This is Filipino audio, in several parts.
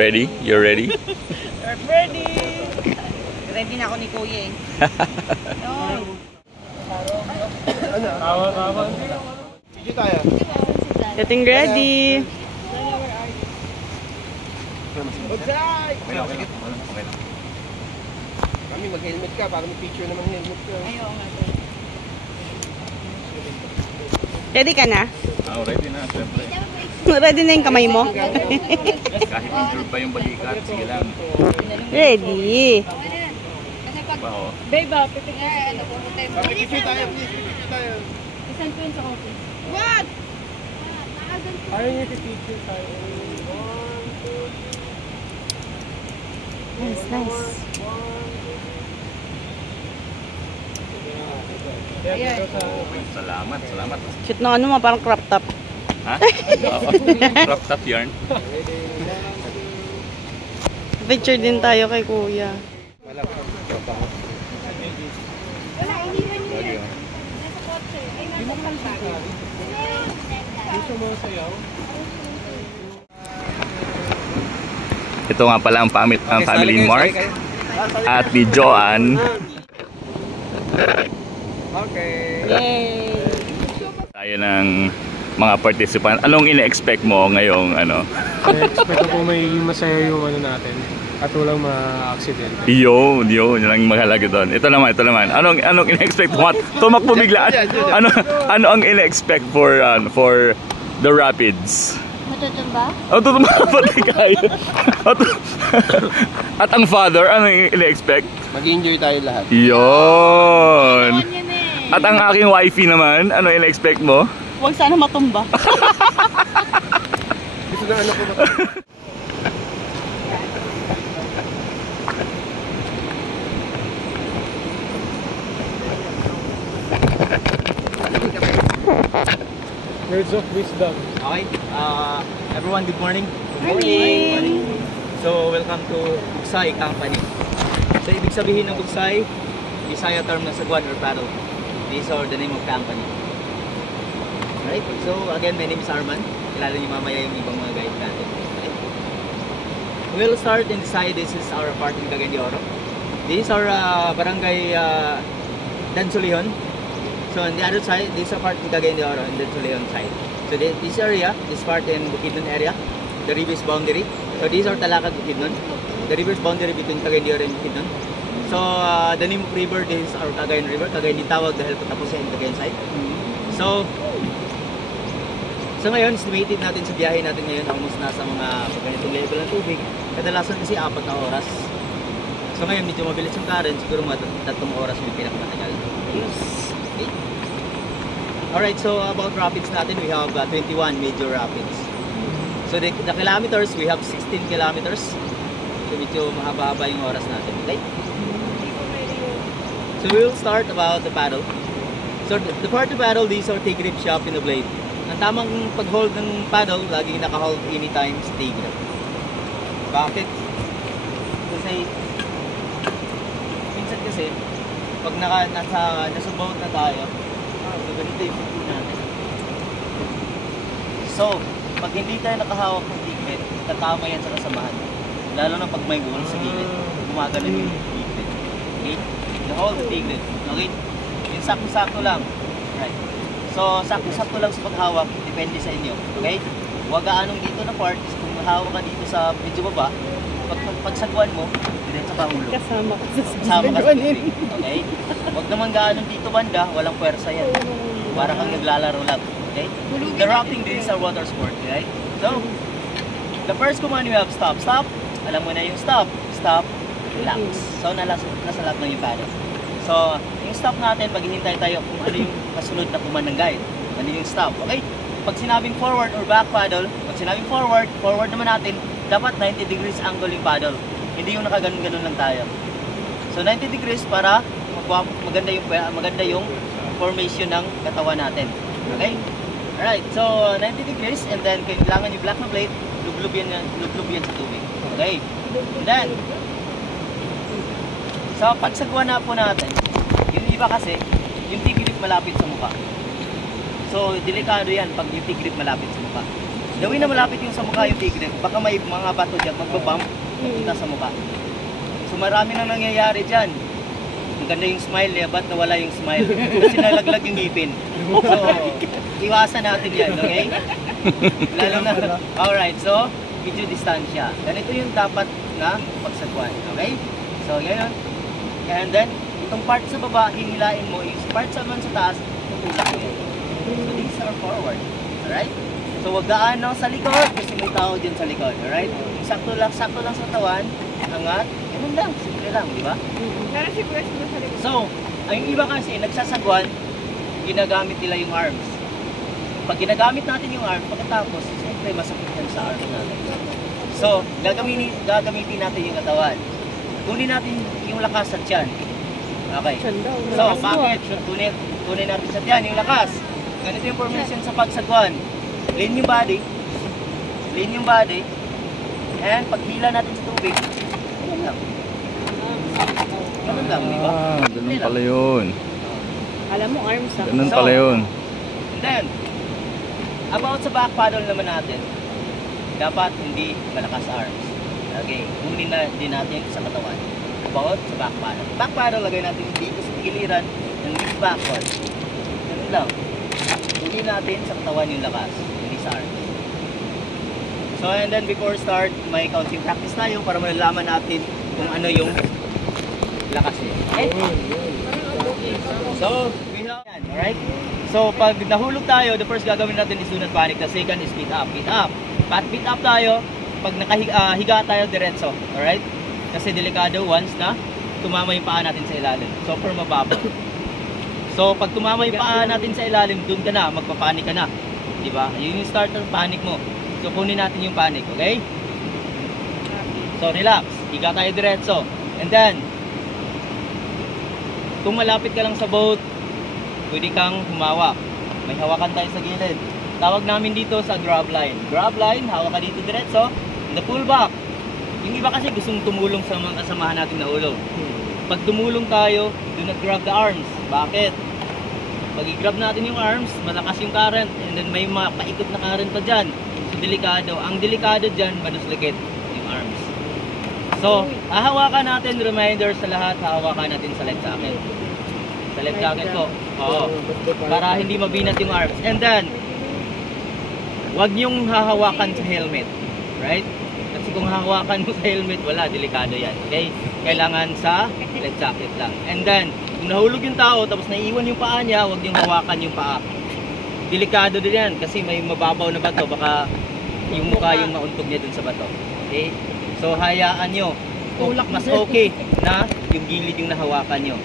Ready? You're ready? I'm ready! Ready na ako ni Kuya eh. Getting ready. Kami mag-helmet ka para may-picture naman helmet ka. Ayaw nga. Ready ka na? Oh, ready na, siyempre. Ready na yung kamay mo? Kahit injured pa yung balikat, sige lang. Ready. Baho. Babe, pipigyan ano po tayo. Picture tayo, please. Picture tayo. Isang ko yun sa office. What? Ayaw niya picture tayo. Nice, nice. Salamat, salamat. Shoot na ano mo, parang crop top. Ha? Crop top yarn. Picture din tayo kay Kuya. Wala pa. Wala, iniwan niyo yun. Nasa kotse. Ay, nasa kalsada. Gusto mo sayaw? Ito nga pala ang family ni Mark at ni Joanne. Okay. Yay! Tayo ng mga participant. Anong ina-expect mo ngayong ano? Expect ko may masaya yung ano natin at walang ma-accident. Yun ang mahalaga doon. Ito naman. Anong ina-expect mo? Tumakbo biglaan. Ano ang ina-expect for the rapids? Matutumba? Tutumba pati kayo. At ang father, ano yung ina-expect? Mag-enjoy tayo lahat. Yun. Yan eh. At ang aking wifey naman, ano ina-expect mo? Huwag sana matumba. Gusto na ano ko ba? Words of wisdom. Okay, everyone, good morning. Morning! So, welcome to Bugsay Company. So, ibig sabihin ng Bugsay, Bisaya term ng sagwan or paddle. These are the name of company. Right? So, again, my name is Arman. Kilala niyo mamaya yung ibang mga guide natin. Okay? We'll start inside. This is our part in Cagayan de Oro. These are barangay Dansolihon. So on the other side, this is a part in Cagayan de Oro and Dansolihon side. So this area, this part in Bukidnon area, the river's boundary. So these are Talakag Bukidnon. The river's boundary between Cagayan de Oro and Bukidnon. So the name of river, this is our Cagayan River. Cagayan din tawag dahil patapos sa Cagayan side. So ngayon, estimated natin sa biyahe natin ngayon, almost nasa mga ganitong level ng tubig. Kadalasan kasi 4 na oras. So ngayon, medyo mabilis yung current, siguro mga 3 oras yung pinakamatagal. Okay. Alright, so about rapids natin, we have 21 major rapids. So the kilometers, we have 16 kilometers. So medyo mahaba-haba yung oras natin. Okay? So we will start about the paddle. So the part of paddle, these are T-grip shop in the blade. Ang tamang pag-hold ng paddle, laging naka-hold anytime sa T-grip. Bakit? Kasi minsan kasi pag nasa boat na tayo, so ganito yung pagod natin. So, pag hindi tayo nakahawak ng T-grip, tatama yan sa kasamahan. Lalo na pag may wall sa gilid, gumagano yung T-grip. Okay? The whole T-grip. Okay? Yung sakto-sakto lang. Right. So, sakto-sakto lang sa paghawak, depende sa inyo. Okay? Huwag aanong dito na part, kung mahawak ka dito sa medyo baba, pagsagwan mo, diretso ka ulo. Kasama ka sa Kasama ka sa tubig. Okay? Huwag naman gaanong dito banda, walang pwersa yan. Para kang naglalaro lang. Okay? The rafting, this is our water sport. Okay? So, the first command you have stop. Stop. Alam mo na yung stop. Stop. Relax. So, nasa lahat ng yung paddle. So, yung stop natin, paghihintay tayo kung ano yung kasunod na command ng guide. Ano yung stop. Okay? Pag sinabing forward or back paddle, pag sinabing forward naman natin, dapat 90 degrees angle yung paddle. Hindi yung nakaganon-ganon lang tayo. So 90 degrees para maganda yung formation ng katawan natin. Okay? Alright, so 90 degrees and then kailangan yung black na plate, lublub yan sa tubig. Okay? And then, so pagsagwa na po natin, yung iba kasi, yung T-grip malapit sa mukha. So delikado yan pag yung T-grip malapit sa mukha. So Gawin na malapit yung sa mukha yung tigre. Baka may mga bato dyan, magbabump, papunta sa mukha. So marami na nangyayari dyan. Maganda yung smile niya, ba't nawala yung smile? Kasi nalaglag yung ngipin. So, iwasan natin yan, okay? Lalo na, alright, so, medyo distansya. Ganito yung dapat na pagsagwan, okay? So, ganyan. And then, itong part sa baba, hinilain mo, yung part sa taas, tutulak mo yan. So, these are forward, alright? So, wag daan sa likod, kasi may tao dyan sa likod, alright? Sakto lang sa tawan, angat, ganun lang, simple lang, di ba? Pero si Kuya sila sa likod. So, ang iba kasi, nagsasagwan, ginagamit nila yung arms. Pag ginagamit natin yung arms, pagkatapos, siyempre masakit yan sa arms natin. So, gagamitin natin yung katawan. Kunin natin yung lakas at tiyan. Okay. So, bakit? Kunin natin sa tiyan yung lakas. Ganito yung formation sa pagsagwan. Lean yung body. Lean yung body. And paghila natin sa tubig, ganun lang. Ganun lang, di ba? Ganun pala yun. Alam mo, arms ah. Ganun pala yun. And then, about sa back paddle naman natin, dapat hindi malakas arms. Okay, kunin na din natin sa katawan. About sa back paddle. Back paddle, lagay natin dito sa giliran ng knees backward. Ganun lang. Kunin natin sa katawan yung lakas, hindi sa arms. So, and then before start, may counting practice tayo para malalaman natin kung ano yung lakas niya. Okay? So, we have yan, alright? So, pag nahulog tayo, the first gagawin natin is do not panic. The second is feet up. Feet up. Feet up tayo, pag nakahiga tayo diretso, alright? Kasi delikado once na tumama yung paa natin sa ilalim. So, for mababaw. So, pag tumama yung paa natin sa ilalim, dun ka na, magpapanik ka na. Diba? Yun yung start ng panic mo. So, kunin natin yung panic, okay? So, relax. Higa tayo diretso. And then, kung malapit ka lang sa boat, pwede kang humawak. May hawakan tayo sa gilid. Tawag namin dito sa grab line. Grab line, hawak ka dito diretso. And the pull back. Yung iba kasi gustong tumulong sa mga kasamahan natin na ulong. Pag tumulong tayo, do not grab the arms. Bakit? Pag i-grab natin yung arms, malakas yung current. And then may mga paikot na current pa dyan. So, delikado. Ang delikado dyan, manuslikit yung arms. So, hahawakan natin, reminder sa lahat, hahawakan natin sa life jacket. Sa life jacket ko. Oo. Para hindi mabinat yung arms. And then, wag niyong hahawakan sa helmet. Right? Kasi kung hahawakan mo sa helmet, wala, delikado yan. Okay? Kailangan sa life jacket lang. And then, kung nahulog yung tao, tapos naiiwan yung paa niya, wag niyong hawakan yung paa. Delikado din yan kasi may mababaw na bato, baka yung mukha yung mauntog niya dun sa bato. Okay? So hayaan nyo. Mas okay na yung gilid yung nahawakan nyo.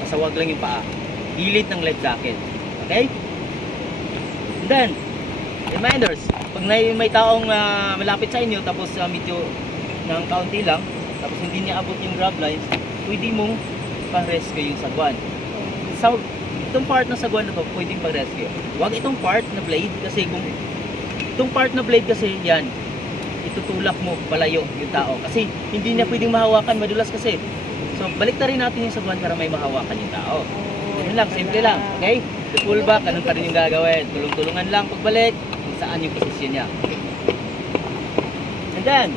Basta wag lang yung paa. Gilid ng life jacket. Okay? And then, reminders. Pag may taong malapit sa inyo, tapos medyo ng kaunti lang, tapos hindi niya abot yung grab lines, pwede mong pang-rescue yung sagwan. So, itong part ng sagwan na to, pwedeng pang-rescue. Huwag itong part na blade, kasi kung itong part na blade kasi, yan, itutulak mo palayo yung tao. Kasi hindi niya pwedeng mahawakan, madulas kasi. So, balik na rin natin yung sagwan para may mahawakan yung tao. Ganun lang, simple lang. Okay? The pull back, ganun pa rin yung gagawin. Tulong-tulungan lang pagbalik, kung saan yung posisyon niya. And then,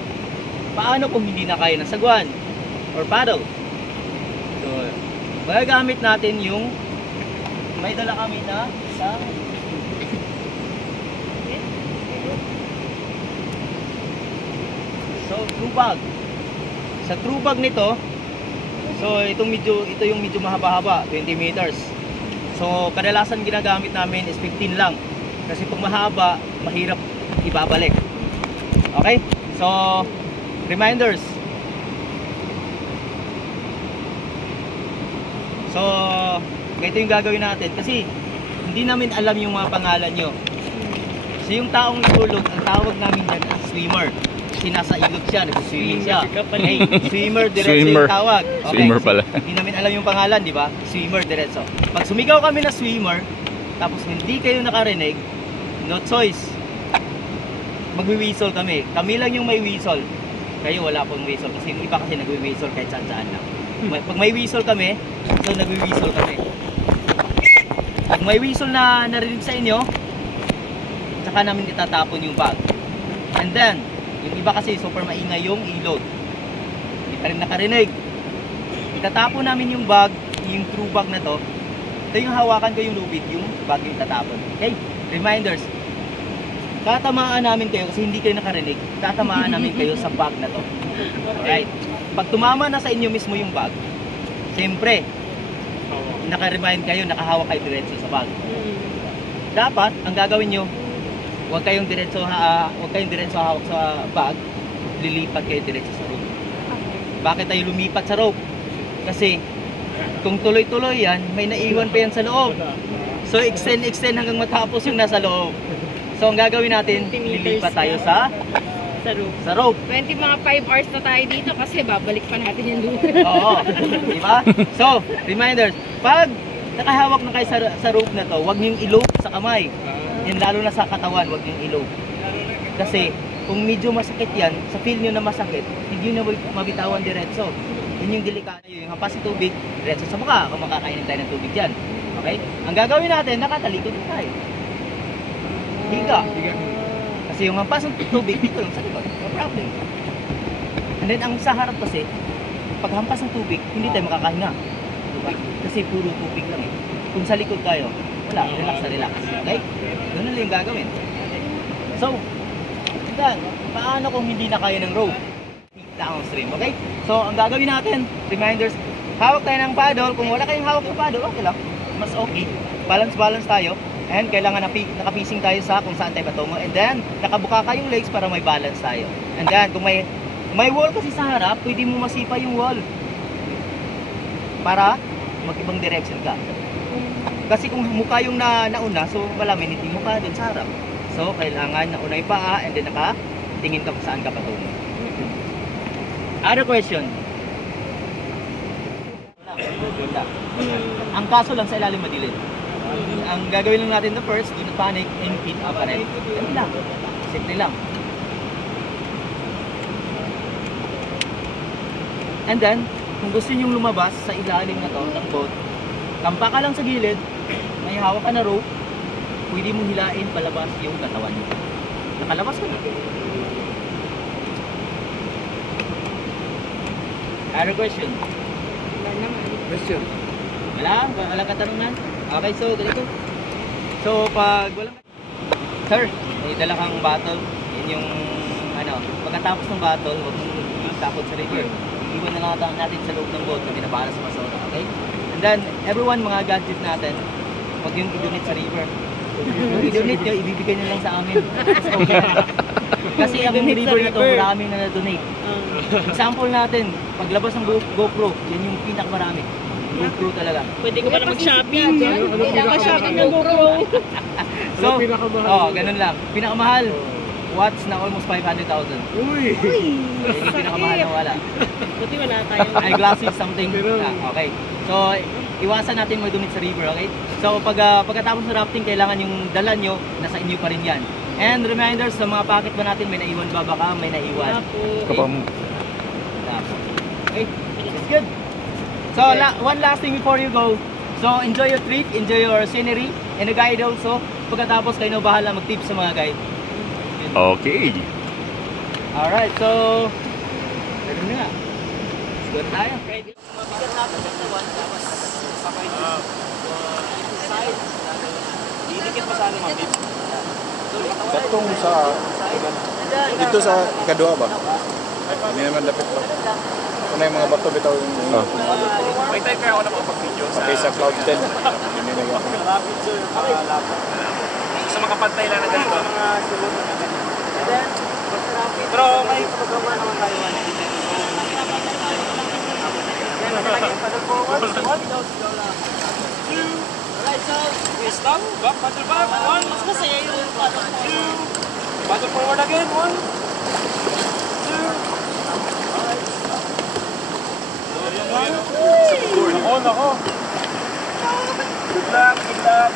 paano kung hindi na kaya ng sagwan or paddle? So, magagamit natin yung may dala kami na sa true bag. Sa true bag nito, so ito yung medyo mahaba-haba, 20 meters. So kadalasan ginagamit namin is 15 lang. Kasi pag mahaba, mahirap ibabalik. Okay? So reminders. So ganito yung gagawin natin kasi hindi namin alam yung mga pangalan nyo. So yung taong itulog, ang tawag namin dyan as swimmer. Kasi nasa ilog siya, nag-swimming siya. Hey, swimmer, diretso yung tawag. Okay, Swimmer pala. Hindi namin alam yung pangalan, di ba? Swimmer, diretso. Pag sumigaw kami na swimmer, tapos hindi kayo nakarinig, no choice. Magwi-whistle kami. Kami lang yung may whistle. Kayo wala pong whistle. Kasi yung iba kasi nagwi-whistle kahit saan-saan lang. Pag may whistle kami, so nagwi-whistle kami. Pag may whistle na narinig sa inyo, tsaka saka namin itatapon yung bag. And then, yung iba kasi super maingay yung ilog. Hindi ka rin nakarinig. Itatapon namin yung bag, yung true bag na to. Ito yung hawakan ko yung lubid, yung bag yung itatapon. Okay? Reminders. Tatamaan namin kayo kasi hindi kayo nakarinig. Tatamaan namin kayo sa bag na to. Alright? Pag tumama na sa inyo mismo yung bag, siyempre, naka-remind kayo, nakahawak kayo diretso sa bag. Dapat, ang gagawin nyo, huwag kayong diretso hawak sa bag, lilipat kayo diretso sa rope. Bakit tayo lumipat sa rope? Kasi, kung tuloy-tuloy yan, may naiwan pa yan sa loob. So, extend hanggang matapos yung nasa loob. So, ang gagawin natin, lilipat tayo sa rope. 20 mga 5 hours na tayo dito kasi babalik pa natin yung lugar. Oo, di ba? So, reminders, pag nakahawak na kayo sa rope na to, huwag niyong ilope sa kamay. Yan, lalo na sa katawan, huwag niyong ilope. Kasi, kung medyo masakit yan, sa feel nyo na masakit, hindi nyo na mabitawan diretso. Yun yung delikado. Yung hampas ng tubig, diretso sa mukha, kung makakainin tayo ng tubig dyan. Okay? Ang gagawin natin, nakatalikod tayo. Higa. Kasi yung hampas ng tubig, dito yung sa likod. No problem. And then, ang sa harap kasi, pag hampas ng tubig, hindi tayo makakahinga. Diba? Kasi puro tubig lang eh. Kung sa likod tayo, wala, relax na relax. Okay? Ganun lang yung gagawin. So, then, paano kung hindi na kaya ng rope? Downstream, okay? So, ang gagawin natin, reminders, hawak tayo ng paddle. Kung wala kayong hawak ng paddle, okay lang. Mas okay. Balance tayo. And kailangan nakapising tayo sa kung saan tayo patungo. And then, nakabuka kayong legs para may balance tayo. And then, kung may wall kasi sa harap, pwede mo masipa yung wall. Para mag-ibang direction ka. Kasi kung mukha yung nauna, so wala, may hindi mukha dun sa harap. So, kailangan nauna yung paa and then nakatingin ka kung saan ka patungo. Other question. Wala. Ang kaso lang sa ilalim madilim. Ang gagawin lang natin the first, do not panic and keep up on it. Ganun lang. Simple lang. And then, kung gusto nyo lumabas sa ilalim na to ng boat, kampa ka lang sa gilid, may hawak ka na rope, pwede mong hilain palabas yung katawan mo. Nakalabas ka na. Other question? Question. Wala katanungan? Okay, so ganito. So pag walang... Sir, may dala kang bottle. Yun yung pagkatapos ng bottle, huwag mong takot sa river. Iwan na lang natin sa loob ng boat na binabala sa masota, okay? And then, everyone, mga gadget natin, huwag yung i-donate sa river. Kung i-donate nyo, ibibigay nyo lang sa amin. Kasi ang river na to, maraming na na-donate. Example natin, paglabas ng GoPro, yan yung pinakamarami. GoPro talaga. Pwede ko pa na mag-shopping. Shopping ng GoPro. So, ganun lang. Pinakamahal, watch na almost 500,000. Uy! Yan yung pinakamahal na wala. Buti wala tayong... Eyeglasses, something. Okay. So, iwasan natin mag-donate sa river, okay? So, pagkatapos ng rafting, kailangan yung dala nyo, nasa inyo pa rin yan. And reminders, sa mga packet ba natin, may naiwan ba baka may naiwan. Okay, it's good. So, one last thing before you go. So, enjoy your trip, enjoy your scenery, and the guide also. Pagkatapos, kayo na bahala mag-tips sa mga guide. Okay. Alright, so, ganun na nga. Let's go na tayo. Mabigat natin sa one, tapos sabay side. Didikit pa sana mag-tip. Katong sa dito sa Kadua ba? Hindi naman lapit ba? Ano yung mga bato bitaw yung May time kaya ako na makapag-video sa Cloud 10. Hindi na ako. sa mga pantay lang na ganito. Pero may pagkagawa naman tayo. Okay, stop. Back, paddle back. One. Mas masaya yung paddle. Two. Paddle forward again. One. Two. Alright. Nako. Good luck, good luck.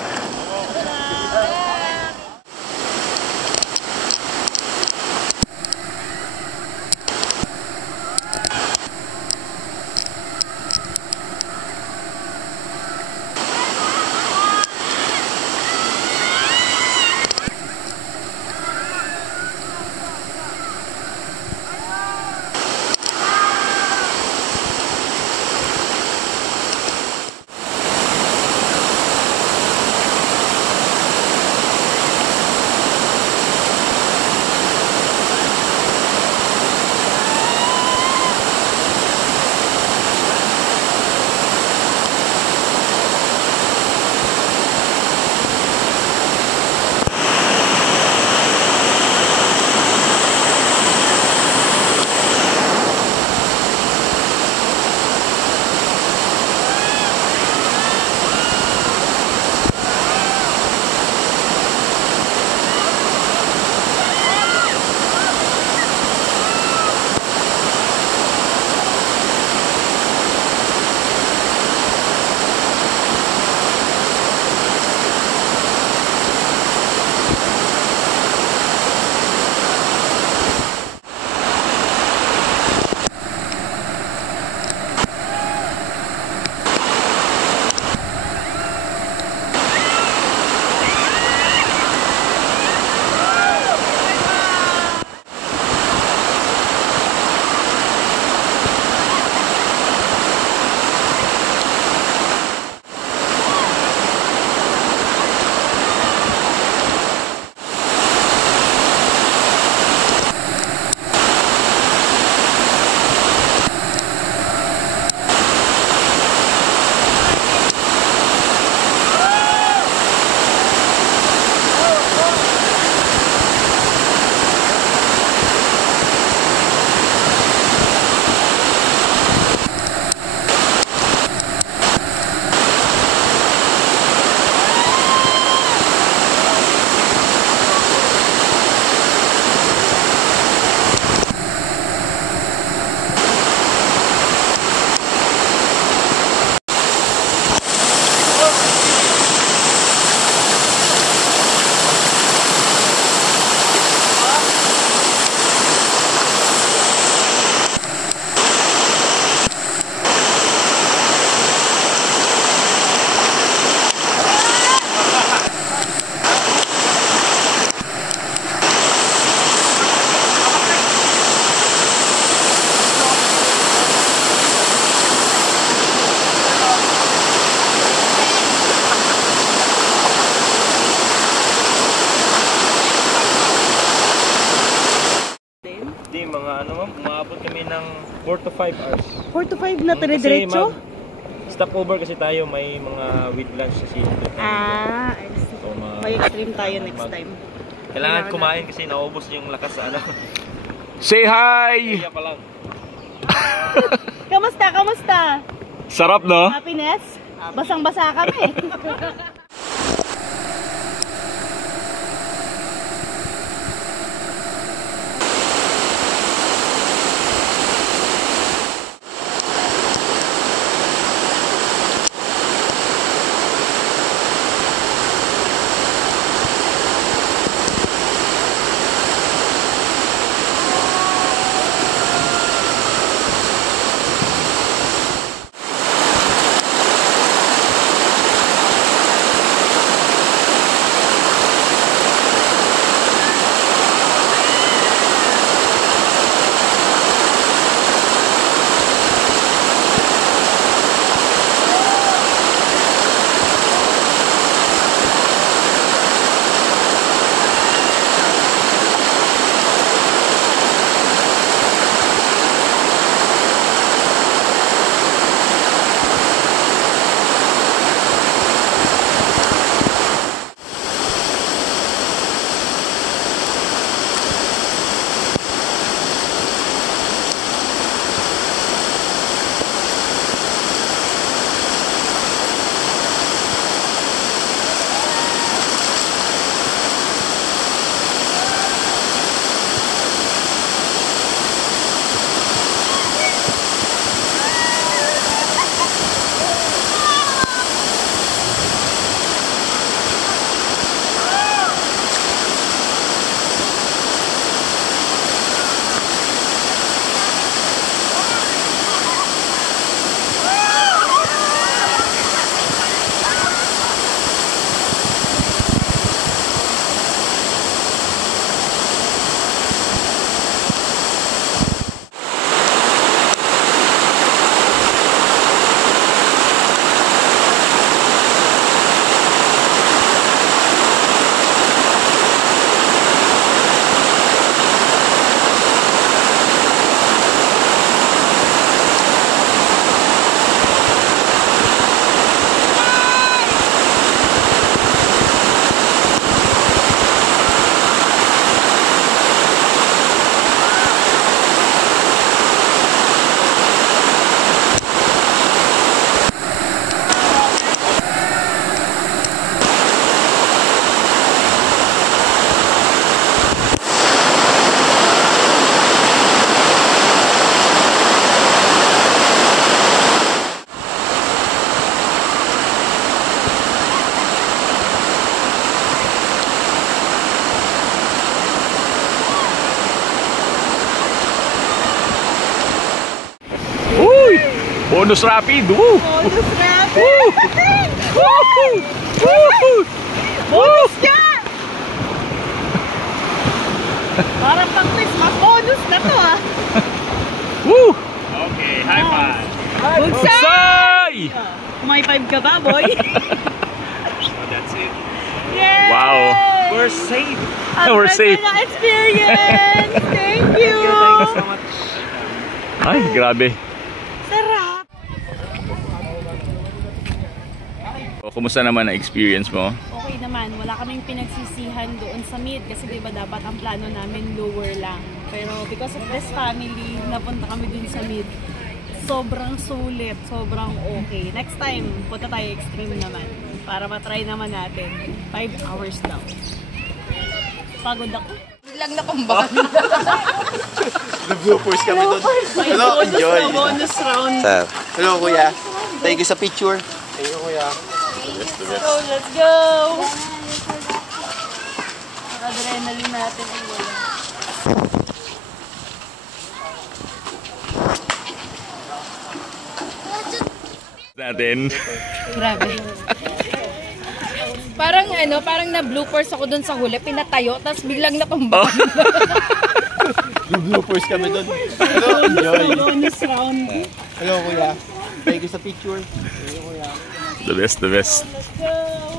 4 to 5 hours. 4 to 5 na Kasi dire-diretso? stopover kasi tayo, may mga with lunch sa city. Ah, I see. So, May extreme tayo next time. Kailangan kumain kasi naubos yung lakas sa ano. Say hi! Kaya pa lang. Kamusta? Kamusta? Sarap, no? Happiness? Basang-basa kami. Bonus rapid! Woo! Bonus rapid! Woo! Woo! Bonus ka! Parang pang Christmas bonus na to ah! Woo! Okay, high five. Bugsay! Say! May 5 ka ba, boy? So that's it. Yay! Wow. We're safe. Ang We're ganda safe. ng experience! Thank you! Thank you so much. Ay, grabe. Sarap! O, kumusta naman ang experience mo? Okay naman, wala kaming pinagsisihan doon sa mid kasi diba dapat ang plano namin lower lang. Pero because of this family, napunta kami dun sa mid. Sobrang sulit, sobrang okay. Next time, punta tayo extreme naman para matry naman natin. 5 hours daw. Pagod ako. Biglang nakumbakan. Nag-bloopers kami doon. Hello, enjoy. Bonus round. Sir. Hello, kuya. Thank you sa picture. Thank you, kuya. So, let's go! Adrenaline natin ay wala. Natin. Grabe. Parang ano, parang na-bloopers ako dun sa huli, pinatayo, tapos biglang nakumbakan. Nag-bloopers kami doon. Hello, enjoy. Bonus round. Hello, kuya. Thank you sa picture. Thank you, kuya. The best, the best. Let's go!